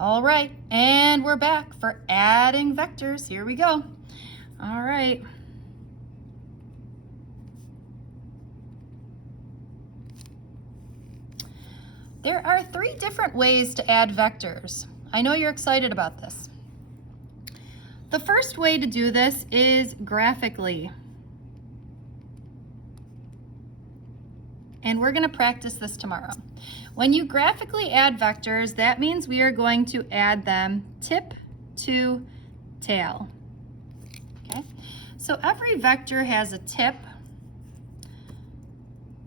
All right, and we're back for adding vectors. Here we go. All right. There are 3 different ways to add vectors. I know you're excited about this. The first way to do this is graphically. And we're going to practice this tomorrow. When you graphically add vectors, that means we are going to add them tip to tail. Okay? So every vector has a tip,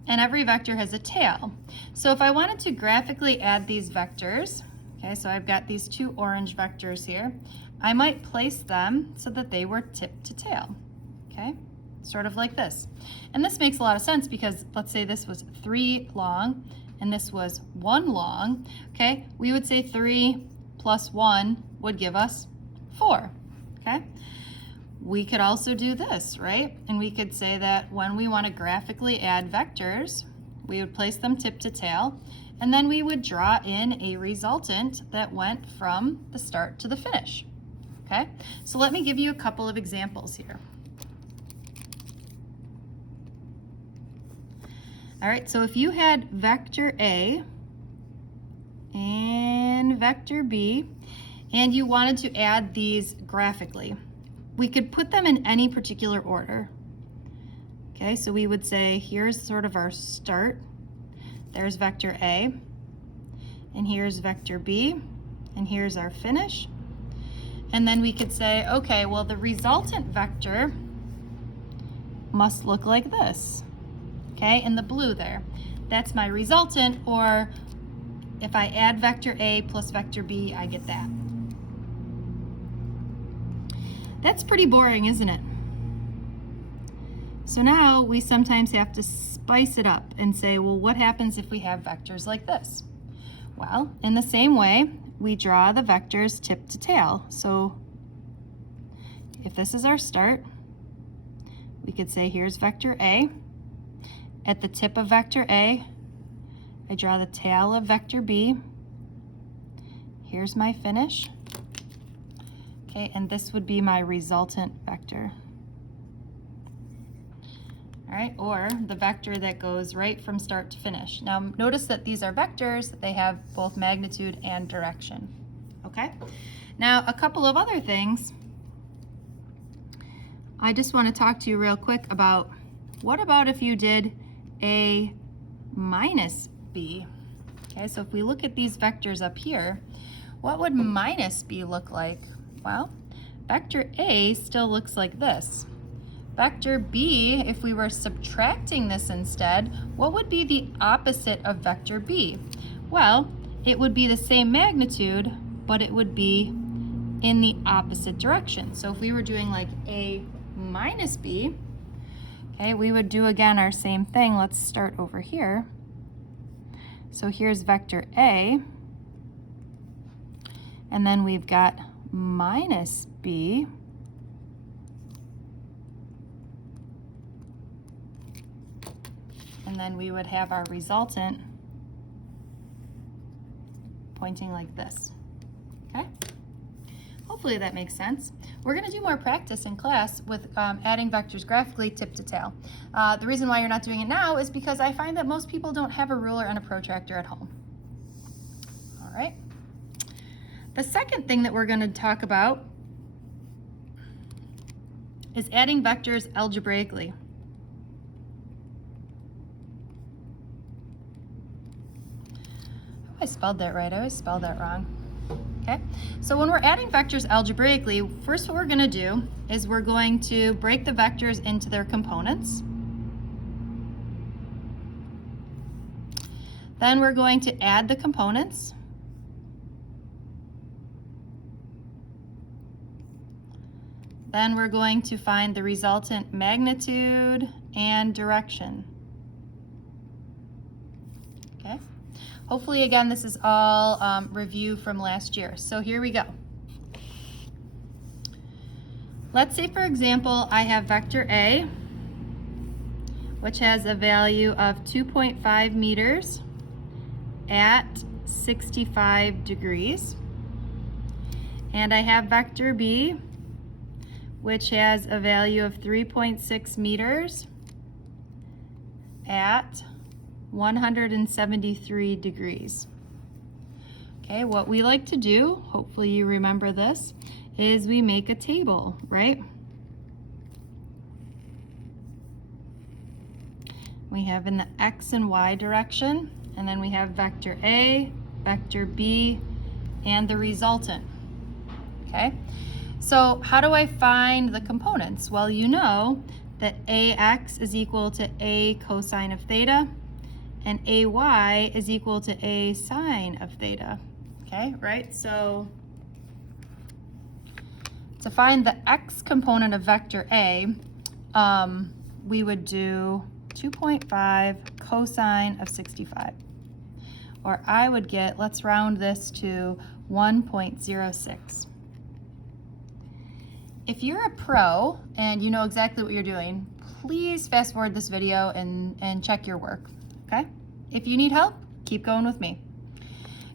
and every vector has a tail. So if I wanted to graphically add these vectors, okay, so I've got these 2 orange vectors here, I might place them so that they were tip to tail, okay? Sort of like this. And this makes a lot of sense because let's say this was 3 long and this was 1 long, okay? We would say 3 plus 1 would give us 4, okay? We could also do this, right? And we could say that when we want to graphically add vectors, we would place them tip to tail, and then we would draw in a resultant that went from the start to the finish, okay? So let me give you a couple of examples here. All right, so if you had vector A and vector B, and you wanted to add these graphically, we could put them in any particular order. Okay, so we would say here's sort of our start. There's vector A, and here's vector B, and here's our finish. And then we could say, okay, well, the resultant vector must look like this. Okay, in the blue there. That's my resultant, or if I add vector A plus vector B, I get that. That's pretty boring, isn't it? So now we sometimes have to spice it up and say, well, what happens if we have vectors like this? Well, in the same way, we draw the vectors tip to tail. So if this is our start, we could say here's vector A. At the tip of vector A, I draw the tail of vector B. Here's my finish. Okay, and this would be my resultant vector. All right, or the vector that goes right from start to finish. Now notice that these are vectors, they have both magnitude and direction. Okay, now a couple of other things. I just want to talk to you real quick about what about if you did A minus B? Okay, so if we look at these vectors up here, what would minus B look like? Well, vector A still looks like this. Vector B, if we were subtracting this instead, what would be the opposite of vector B? Well, it would be the same magnitude, but it would be in the opposite direction. So if we were doing like A minus B, okay, we would do again our same thing. Let's start over here. So here's vector A, and then we've got minus B, and then we would have our resultant pointing like this, okay? Hopefully that makes sense. We're going to do more practice in class with adding vectors graphically tip to tail. The reason why you're not doing it now is because I find that most people don't have a ruler and a protractor at home. All right. The second thing that we're going to talk about is adding vectors algebraically. I spelled that right. I always spelled that wrong. Okay, so when we're adding vectors algebraically, first what we're going to do is we're going to break the vectors into their components. Then we're going to add the components. Then we're going to find the resultant magnitude and direction. Okay. Hopefully, again, this is all review from last year. So here we go. Let's say, for example, I have vector A, which has a value of 2.5 meters at 65 degrees. And I have vector B, which has a value of 3.6 meters at 173 degrees. Okay, what we like to do, hopefully you remember this, is we make a table, right? We have in the X and Y direction, and then we have vector A, vector B, and the resultant. Okay, so how do I find the components? Well, you know that AX is equal to A cosine of theta, and AY is equal to A sine of theta. Okay, right? So to find the X component of vector A, we would do 2.5 cosine of 65. Or I would get, let's round this to 1.06. If you're a pro and you know exactly what you're doing, please fast forward this video and check your work, okay? If you need help, keep going with me.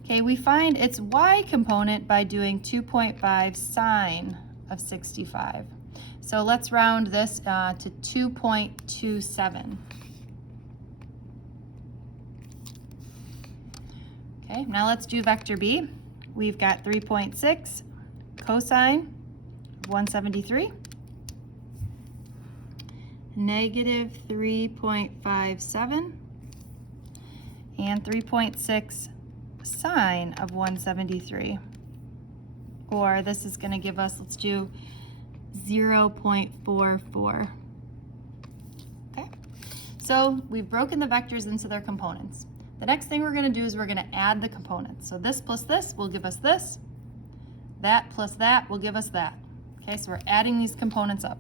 Okay, we find its Y component by doing 2.5 sine of 65. So let's round this to 2.27. Okay, now let's do vector B. We've got 3.6 cosine of 173, negative 3.57, and 3.6 sine of 173. Or this is going to give us, let's do 0.44. Okay, so we've broken the vectors into their components. The next thing we're going to do is we're going to add the components. So this plus this will give us this. That plus that will give us that. Okay, so we're adding these components up.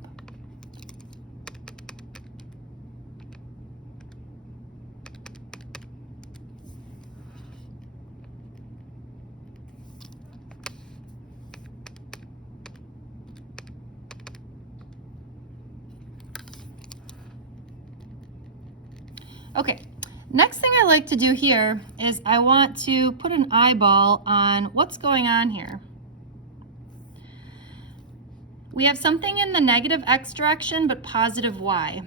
Okay, next thing I like to do here is I want to put an eyeball on what's going on here. We have something in the negative X direction but positive Y.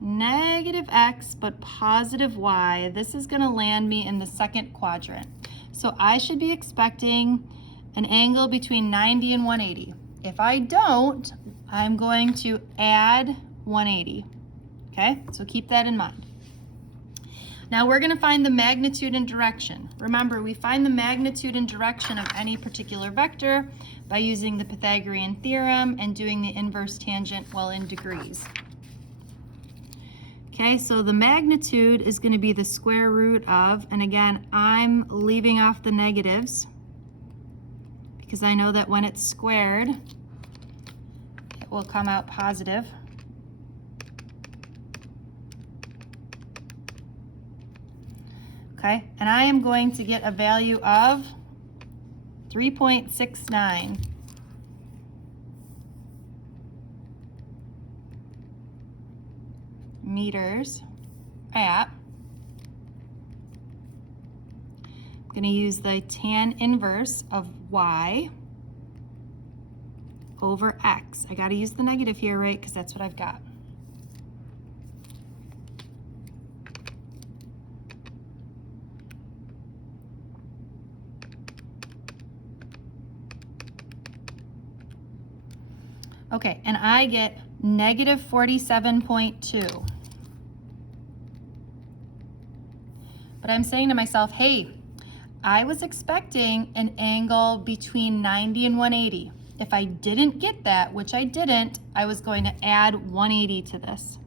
Negative X but positive Y. This is going to land me in the second quadrant. So I should be expecting an angle between 90 and 180. If I don't, I'm going to add 180. Okay, so keep that in mind. Now we're going to find the magnitude and direction. Remember, we find the magnitude and direction of any particular vector by using the Pythagorean theorem and doing the inverse tangent while in degrees. Okay, so the magnitude is going to be the square root of, and again, I'm leaving off the negatives because I know that when it's squared, it will come out positive. Okay, and I am going to get a value of 3.69. Meters at, I'm going to use the tan inverse of y over x. I got to use the negative here, right, because that's what I've got. Okay, and I get negative 47.2. But I'm saying to myself, hey, I was expecting an angle between 90 and 180. If I didn't get that, which I didn't, I was going to add 180 to this.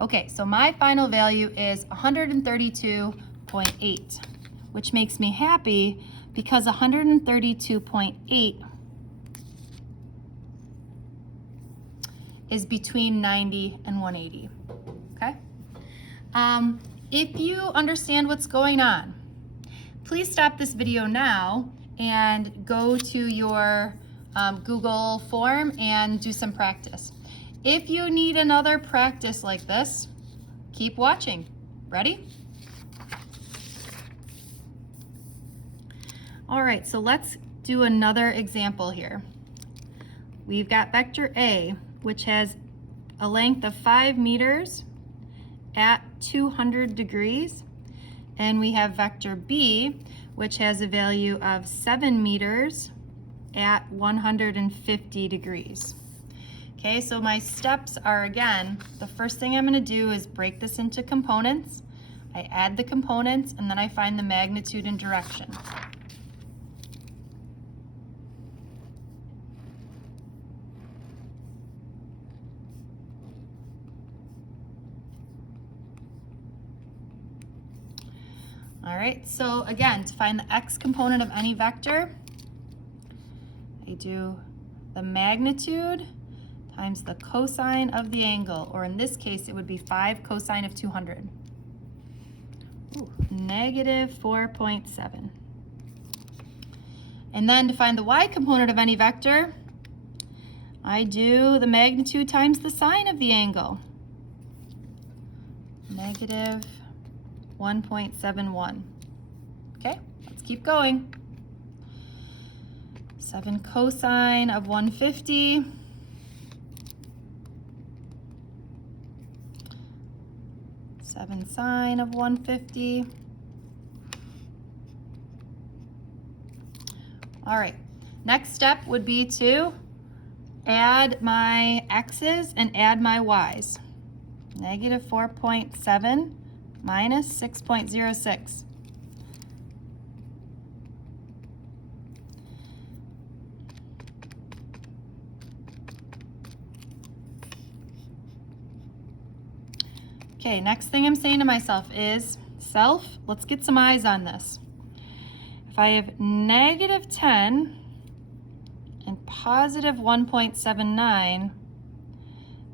Okay, so my final value is 132.8, which makes me happy because 132.8 is between 90 and 180, okay? If you understand what's going on, please stop this video now and go to your Google form and do some practice. If you need another practice like this, keep watching. Ready? All right, so let's do another example here. We've got vector A, which has a length of 5 meters at 200 degrees. And we have vector B, which has a value of 7 meters at 150 degrees. Okay, so my steps are, again, the first thing I'm going to do is break this into components. I add the components, and then I find the magnitude and direction. All right, so again, to find the x component of any vector, I do the magnitude times the cosine of the angle, or in this case, it would be 5 cosine of 200. Negative 4.7. And then to find the y component of any vector, I do the magnitude times the sine of the angle. Negative 1.71. Okay, let's keep going. 7 cosine of 150. 7 sine of 150. All right, next step would be to add my x's and add my y's. Negative 4.7 minus 6.06. Okay, next thing I'm saying to myself is, self, let's get some eyes on this. If I have negative 10 and positive 1.79,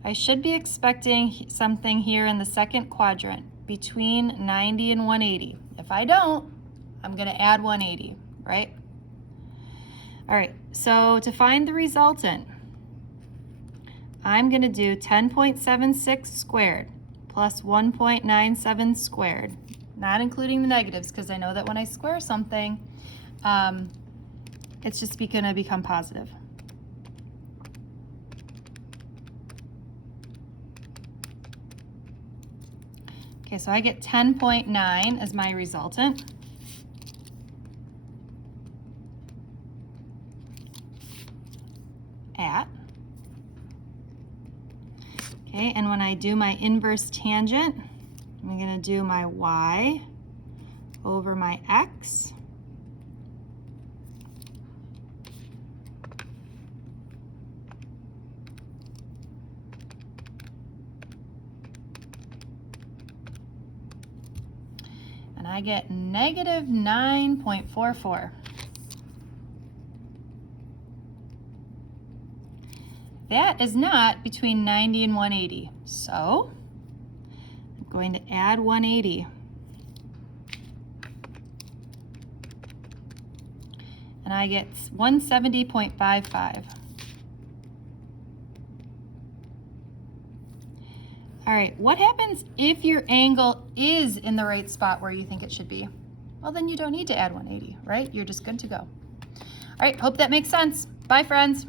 I should be expecting something here in the second quadrant between 90 and 180. If I don't, I'm going to add 180, right? All right, so to find the resultant, I'm going to do 10.76 squared plus 1.97 squared, not including the negatives, because I know that when I square something, it's just going to become positive. Okay, so I get 10.9 as my resultant. Okay, and when I do my inverse tangent, I'm going to do my y over my x. And I get negative 9.44. That is not between 90 and 180. So I'm going to add 180. And I get 170.55. All right, what happens if your angle is in the right spot where you think it should be? Well, then you don't need to add 180, right? You're just good to go. All right, hope that makes sense. Bye, friends.